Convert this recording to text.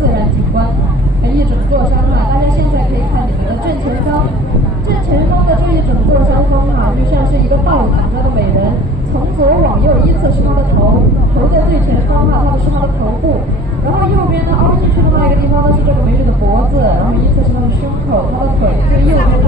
自然景观。一整座山大家现在可以看你们的正前方，正前方的这一整座山峰就像是一个倒躺着的美人，从左往右，依次是他的头，头在最前方它的是他的头部，然后右边呢凹进去的那个地方呢是这个美女的脖子，然后依次是她的胸口、她的腿，最右边是